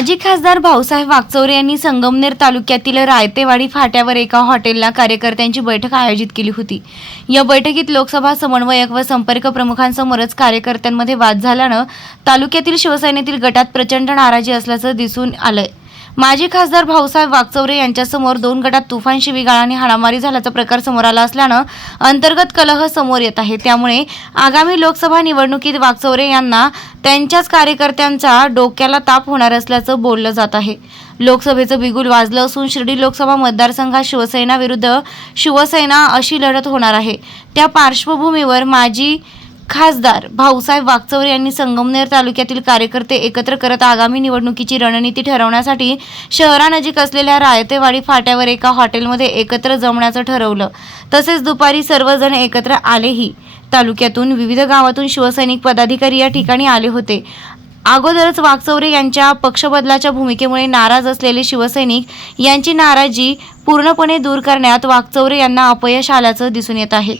माजी खासदार भाऊसाहेब वागचौरे यांनी संगमनेर तालुक्यातील रायतेवाडी फाट्यावर एका हॉटेलला कार्यकर्त्यांची बैठक आयोजित केली होती. या बैठकीत लोकसभा समन्वयक व संपर्क प्रमुखांसमोरच कार्यकर्त्यांमध्ये वाद झाल्यानं तालुक्यातील शिवसेनेतील गटात प्रचंड नाराजी असल्याचं दिसून आलंय. माजी खासदार भाऊसाहेब वागचौरे यांच्यासमोर दोन गटात तुफान शिवीगाळ आणि हाणामारी झाल्याचा प्रकार समोर आला असल्यानं अंतर्गत कलह समोर येत आहे. त्यामुळे आगामी लोकसभा निवडणुकीत वागचौरे यांना त्यांच्याच कार्यकर्त्यांचा डोक्याला ताप होणार असल्याचं बोललं जात आहे. लोकसभेचं बिगुल वाजलं असून शिर्डी लोकसभा मतदारसंघात शिवसेना विरुद्ध शिवसेना अशी लढत होणार आहे. त्या पार्श्वभूमीवर माजी खासदार भाऊसाहेब वागचौरे यांनी संगमनेर तालुक्यातील कार्यकर्ते एकत्र करत आगामी निवडणुकीची रणनीती ठरवण्यासाठी शहरानजीक असलेल्या रायतेवाडी फाट्यावर एका हॉटेलमध्ये एकत्र जमण्याचं ठरवलं. तसेच दुपारी सर्वजण एकत्र आलेही तालुक्यातून विविध गावातून शिवसैनिक पदाधिकारी या ठिकाणी आले होते. अगोदरच वागचौरे यांच्या पक्षबदलाच्या भूमिकेमुळे नाराज असलेले शिवसैनिक यांची नाराजी पूर्णपणे दूर करण्यात वागचौरे यांना अपयश आल्याचं दिसून येत आहे.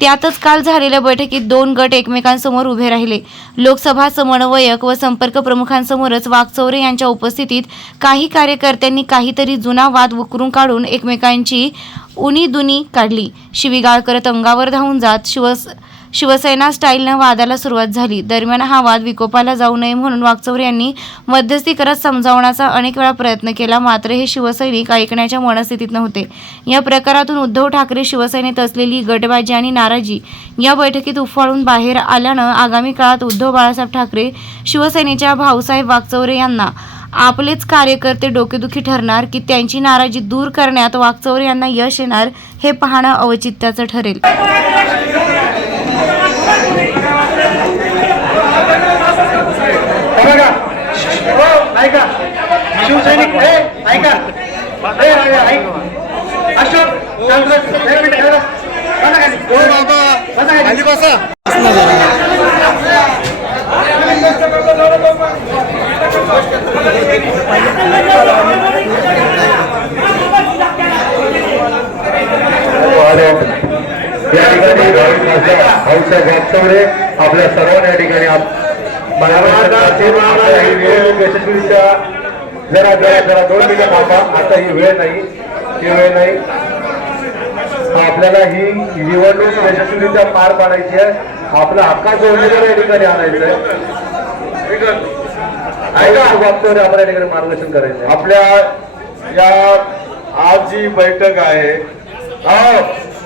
त्यातच काल झालेल्या बैठकीत दोन गट एकमेकांसमोर उभे राहिले. लोकसभा समन्वयक व संपर्क प्रमुखांसमोरच वाघचौरे यांच्या उपस्थितीत काही कार्यकर्त्यांनी काहीतरी जुना वाद उकरून काढून एकमेकांची उनी दुनी काढली. शिवीगाळ करत अंगावर धावून जात शिवस शिवसेना स्टाईलनं वादाला सुरुवात झाली. दरम्यान हा वाद विकोपाला जाऊ नये म्हणून वागचौर यांनी मध्यस्थी करत समजावण्याचा अनेक वेळा प्रयत्न केला मात्र हे शिवसैनिक ऐकण्याच्या मनस्थितीत नव्हते या प्रकारातून उद्धव ठाकरे शिवसेनेत असलेली गटबाजी आणि नाराजी या बैठकीत उफाळून बाहेर आल्यानं आगामी काळात उद्धव बाळासाहेब ठाकरे शिवसेनेच्या भाऊसाहेब वागचौरे यांना आपलेच कार्यकर्ते डोकेदुखी ठरणार की त्यांची नाराजी दूर करण्यात वागचौरे यांना यश येणार हे पाहणं अवचित्याचं ठरेल. ऐका. शिवसैनिक हे ऐका. हे अशोक हे. हो बसा. या ठिकाणी भाऊसाहेब वागचौरे आपल्या सर्वांना या ठिकाणी यशस्वीरित्या जरा जरा जरा दोन मिनिटं थांबा. आता ही वेळ नाही. ही वेळ नाही. आपल्याला ही निवडणूक यशस्वीरित्या पार पाडायची आहे. आपला हक्काचं उमेदवार या ठिकाणी आणायचं आहे. ऐका. वागचौरे आम्हाला या ठिकाणी मार्गदर्शन करायचं आपल्या या आज जी बैठक आहे हो